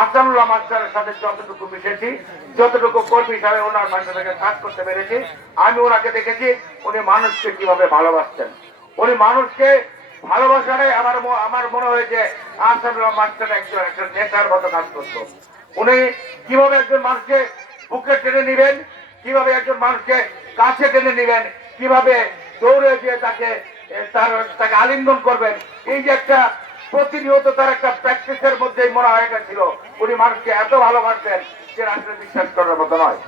আহসানুল্লাহ মাস্টারের সাথে যতটুকু মিশেছি, যতটুকু কর্মী হিসাবে ওনার মাঝে থেকে কাজ করতে পেরেছি, আমি ওনাকে দেখেছি উনি মানুষকে কিভাবে ভালোবাসতেন। উনি মানুষকে ভালোবাসাটাই আমার মনে হয়েছে আহসানুল্লাহ মাস্টার একজন নেতার মতো কাজ করতো। উনি কিভাবে একজন মানুষকে বুকে টেনে নিবেন, কিভাবে একজন মানুষকে কাছে টেনে নিবেন, কিভাবে দৌড়ে দিয়ে তাকে আলিঙ্গন করবেন, এই যে একটা প্রতিনিয়ত তার একটা প্র্যাকটিসের মধ্যেই মনে হয় এটা ছিল। উনি মানুষকে এত ভালোবাসতেন যে আসলে বিশ্বাস করার মতো নয়।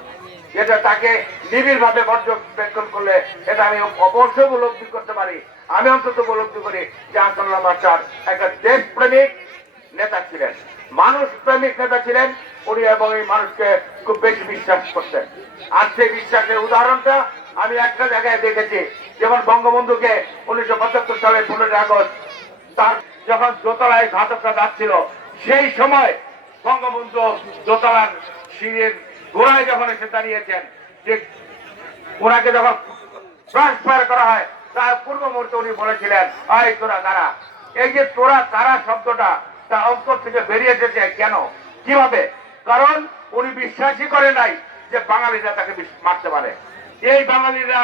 যেটা তাকে নিবিড় ভাবে পর্যবেক্ষণ করলে এটা আমি অবশ্যই উপলব্ধি করতে পারি। আমি অন্তত উপলব্ধি করি যে আহসানুল্লাহ মাস্টার একটা দেশপ্রেমিক নেতা ছিলেন, মানুষ প্রেমিক নেতা ছিলেন উনি, এবং এই মানুষকে খুব বেশি বিশ্বাস করতেন। আর সেই বিশ্বাসের উদাহরণটা আমি একটা জায়গায় দেখেছি, যেমন বঙ্গবন্ধুকে 1975 সালের 15 আগস্ট তার যখন দোতলায় ঘাতকরা যাচ্ছিল, সেই সময় বঙ্গবন্ধু দোতলার সিঁড়ির গোড়ায় যখন এসে দাঁড়িয়েছেন, যে ওনাকে যখন ট্রান্সফার করা হয় তার পূর্ব মুহূর্তে উনি বলেছিলেন, আয় তোরা কারা। এই যে তোরা কারা শব্দটা তা অন্তর থেকে বেরিয়ে এসেছে কেন, কিভাবে? কারণ উনি বিশ্বাসই করে নাই যে বাঙালিরা তাকে মারতে পারে। এই বাঙালিরা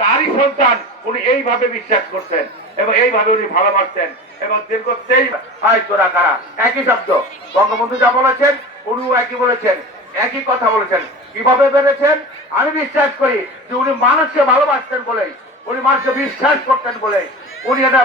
তারই সন্তান, উনি এইভাবে বিশ্বাস করতেন এবং এইভাবে উনি ভালোবাসতেন। এবং দীর্ঘ 23 আয় তোরা কারা, একই শব্দ বঙ্গবন্ধু যা বলেছেন উনিও একই বলেছেন, একই কথা বলেছেন। কিভাবে বেড়েছেন? আমি বিশ্বাস করি যে উনি মানুষকে ভালোবাসতেন বলেই, উনি মানুষকে বিশ্বাস করতেন বলেই উনি এটা